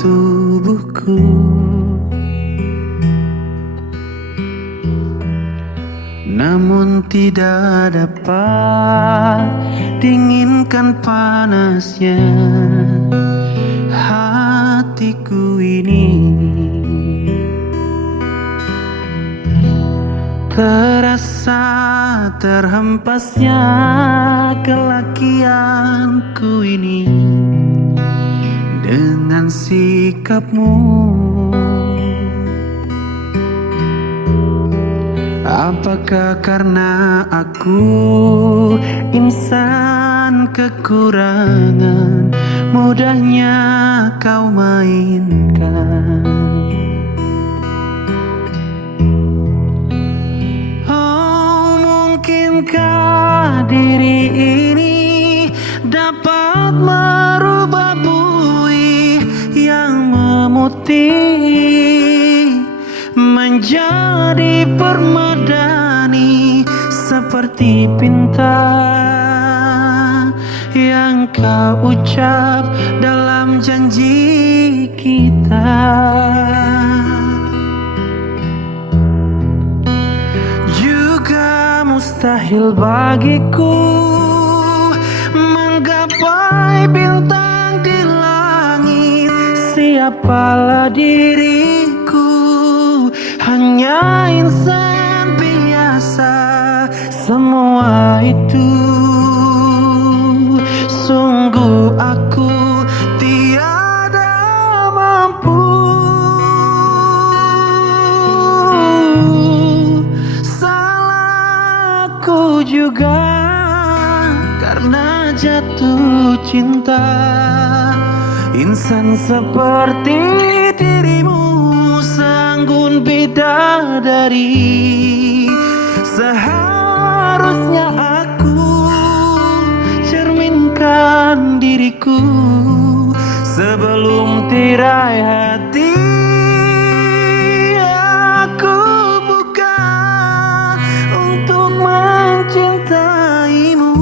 tubuhku. Namun tidak dapat dinginkan panasnya hatiku ini. Terasa terhempasnya kelakianku ini dengan sikapmu. Apakah karena aku insan kekurangan, mudahnya kau mainkan? Oh, mungkinkah diri ini dapat merubah buih yang memutih menjadi permadani seperti pinta yang kau ucap dalam janji kita. Juga mustahil bagiku menggapai bintang di langit. Siapalah diriku, hanya insan biasa. Semua itu sungguh aku tiada mampu. Salahku juga karena jatuh cinta. Insan seperti dirimu, seanggun bidadari. Seharusnya aku cerminkan diriku sebelum tirai hati aku buka untuk mencintaimu.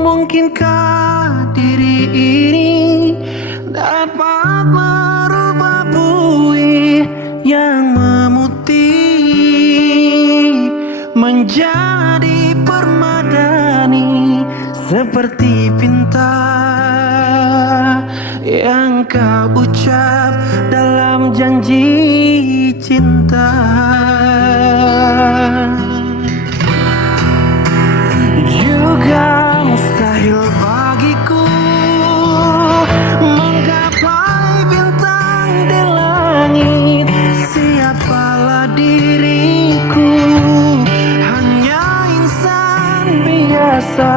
Mungkinkah diri ini dapat merubah buih yang memutih menjadi permadani seperti pinta yang kau ucap dalam janji cinta. Juga mustahil bagiku menggapai bintang di langit. Siapalah diriku, hanya insan biasa.